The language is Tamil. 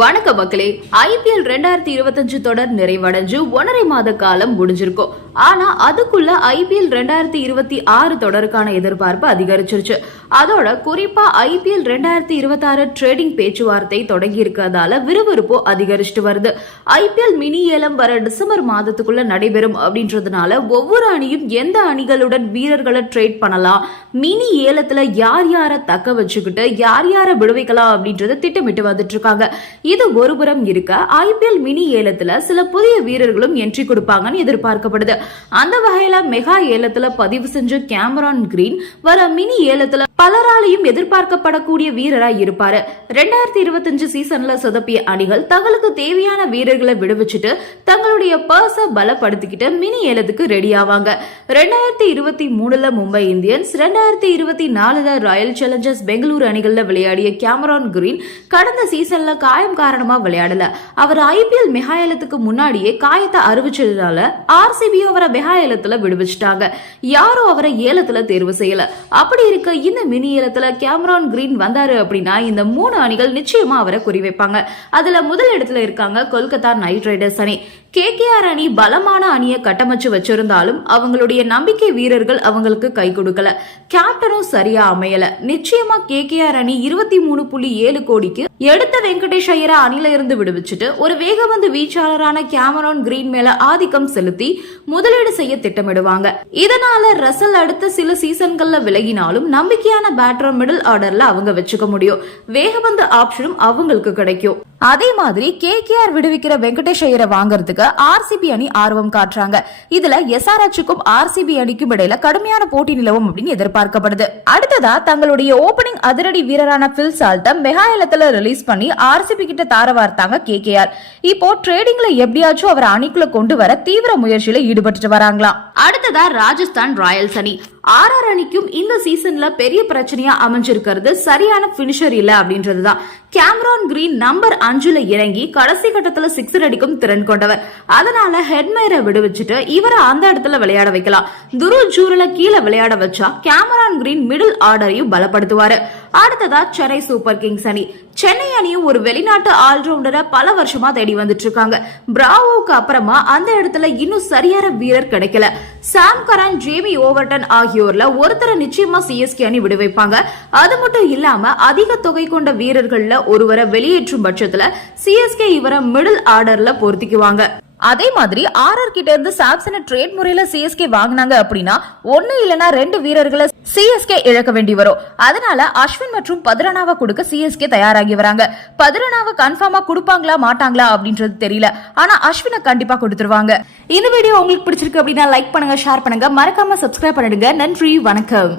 வணக்க மக்களே ஐபிஎல் ரெண்டாயிரத்தி இருபத்தஞ்சு தொடர் நிறைவடைஞ்சு ஒன்றரை மாத காலம் முடிஞ்சிருக்கும். ஆனா அதுக்குள்ள ஐபிஎல் ரெண்டாயிரத்தி இருபத்தி ஆறு தொடருக்கான எதிர்பார்ப்பு அதிகரிச்சிருச்சு. அதோட குறிப்பா ஐபிஎல் ரெண்டாயிரத்தி இருபத்தி ஆறு ட்ரேடிங் பேச்சுவார்த்தை தொடங்கி இருக்கிறதால விறுவிறுப்பு அதிகரிச்சுட்டு வருது. ஐபிஎல் மினி ஏலம் வர டிசம்பர் மாதத்துக்குள்ள நடைபெறும் அப்படின்றதுனால ஒவ்வொரு அணியும் எந்த அணிகளுடன் வீரர்களை ட்ரேட் பண்ணலாம் மினி ஏலத்துல யார் யாரை தக்க வச்சுக்கிட்டு யார் யாரை விடுவிக்கலாம் அப்படின்றத திட்டமிட்டு வந்துட்டு இருக்காங்க இது ஒருபுறம் இருக்க ஐபிஎல் மினி ஏலத்துல சில புதிய வீரர்களும் என்ட்ரி கொடுப்பாங்கன்னு எதிர்பார்க்கப்படுது. அந்த வகையில மெகா ஏலத்துல பதிவு செஞ்ச கேமரான் கிரீன் வர மினி ஏலத்துல பலராலையும் எதிர்பார்க்கப்படக்கூடிய வீரரா இருப்பாரு. ரெண்டாயிரத்தி இருபத்தஞ்சு சீசன்ல சொதப்பிய அணிகள் தங்களுக்கு தேவையான வீரர்களை விடுவிச்சுட்டு தங்களுடைய பர்ஸ பலப்படுத்திக்கிட்டு மினி ஏலத்துக்கு ரெடி ஆவாங்க. ரெண்டாயிரத்தி இருபத்தி மூணுல மும்பை இந்தியன்ஸ் ரெண்டாயிரத்தி இருபத்தி நாலுல ராயல் சேலஞ்சர்ஸ் பெங்களூரு அணிகள்ல விளையாடிய கேமரான் கிரீன் கடந்த சீசன்ல காயம் காரணமா விளையாடல. அவர் ஐபிஎல் மெகா ஏலத்துக்கு முன்னாடியே காயத்தை அறிவிச்சதுனால ஆர்சிபியோ அவரை மெகா ஏலத்துல விடுவிச்சிட்டாங்க. யாரும் அவரை ஏலத்துல தேர்வு செய்யல. அப்படி இருக்க இந்த மினி ஏலத்துல கேமரான் கிரீன் வந்தாரு அப்படின்னா இந்த மூணு அணிகள் நிச்சயமா அவரை குறிவைப்பாங்க. அதுல முதல் இடத்துல இருக்காங்க கொல்கத்தா நைட் ரைடர்ஸ் அணி. கேகேஆர் அணி பலமான அணியை கட்டமைச்சு வச்சிருந்தாலும் அவங்களுடைய நம்பிக்கை வீரர்கள் அவங்களுக்கு கை கொடுக்கல. கேப்டனும் சரியா அமையல. நிச்சயமா கேகேஆர் அணி இருபத்தி மூணு புள்ளி ஏழு கோடிக்கு எடுத்த வெங்கடேஷ் ஐயரை அணில இருந்து விடுவிச்சுட்டு ஒரு வேகவந்து வீச்சாளரான கேமரான் கிரீன் மேல ஆதிக்கம் செலுத்தி முதலீடு செய்ய திட்டமிடுவாங்க. இதனால ரசல் அடுத்த சில சீசன்கள்ல விலகினாலும் நம்பிக்கையான பேட்டர் மிடில் ஆர்டர்ல அவங்க வச்சுக்க முடியும். வேகவந்து ஆப்ஷனும் அவங்களுக்கு கிடைக்கும். அதே மாதிரி கேகேஆர் விடுவிக்கிற வெங்கடேஷ் ஐயரை வாங்குறதுக்கு ஆர்சிபி அணி ஆர்வம் காட்டுறாங்க. இதுல எஸ்ஆர்ஹெச்சுக்கும் ஆர்சிபி அணிக்கும் இடையில கடுமையான போட்டி நிலவும் அப்படின்னு எதிர்பார்க்கப்படுது. அடுத்ததா தங்களுடைய ஓபனிங் அதிரடி வீரரான பில் சால்டம் மெகா ஏலத்துல ரிலீஸ் பண்ணி ஆர்சிபி கிட்ட தார வார்த்தாங்க கே கே ஆர் இப்போ ட்ரேடிங்ல எப்படியாச்சும் அவர் அணிக்குள்ள கொண்டு வர தீவிர முயற்சியில ஈடுபட்டு வராங்களாம். அடுத்ததா ராஜஸ்தான் ராயல்ஸ் அணி. ஆர்ஆர் அணிக்கும் இந்த சீசன்ல பெரிய பிரச்சனையா அமைஞ்சிருக்கிறது சரியான பினிஷர் இல்ல அப்படின்றதுதான். கேமரான் கிரீன் நம்பர் அஞ்சுல இறங்கி கடைசி கட்டத்துல சிக்ஸர் அடிக்கும் திறன் கொண்டவர். அதனால ஹெட்மயரை விடுவிச்சுட்டு இவரை அந்த இடத்துல விளையாட வைக்கலாம். துரு ஜூரல கீழே விளையாட வச்சா கேமரான் கிரீன் மிடில் ஆர்டரையும் பலப்படுத்துவாரு. அடுத்ததா சென்னை சூப்பர் கிங்ஸ் அணி. சென்னை அணியும் ஒரு வெளிநாட்டு ஆல்ரவுண்டரை பல வருஷமா தேடி வந்துட்டு இருக்காங்க பிராவோக்கு அப்புறமா அந்த இடத்துல இன்னும் சரியான வீரர் கிடைக்கல. சாம் கரான் ஜேமி ஓவர்டன் ஆகியோர்ல ஒருத்தரை நிச்சயமா சிஎஸ்கே அணி விடுவிப்பாங்க அது மட்டும் இல்லாம அதிக தொகை கொண்ட வீரர்கள்ல ஒருவரை வெளியேற்றும் பட்சத்துல சிஎஸ்கே இவரை மிடில் ஆர்டர்ல பொருத்திக்குவாங்க. அதே மாதிரி ஆர்ஆர் கிட்ட இருந்து சாம்சனை ட்ரேட் முறையில சிஎஸ்கே வாங்கினாங்க அப்படின்னா ஒன்னு இல்லைன்னா ரெண்டு வீரர்களை சிஎஸ்கே இழக்க வேண்டி வரும். அதனால அஸ்வின் மற்றும் பதிரனாவை கொடுக்க சிஎஸ்கே தயாராகி வராங்க. பதிரனாவை கன்ஃபார்மா கொடுப்பாங்களா மாட்டாங்களா அப்படின்றது தெரியல. ஆனா அஸ்வினை கண்டிப்பா கொடுத்துருவாங்க. இந்த வீடியோ உங்களுக்கு பிடிச்சிருக்கு அப்படின்னா லைக் பண்ணுங்க ஷேர் பண்ணுங்க. மறக்காம சப்ஸ்கிரைப் பண்ணிடுங்க. நன்றி வணக்கம்.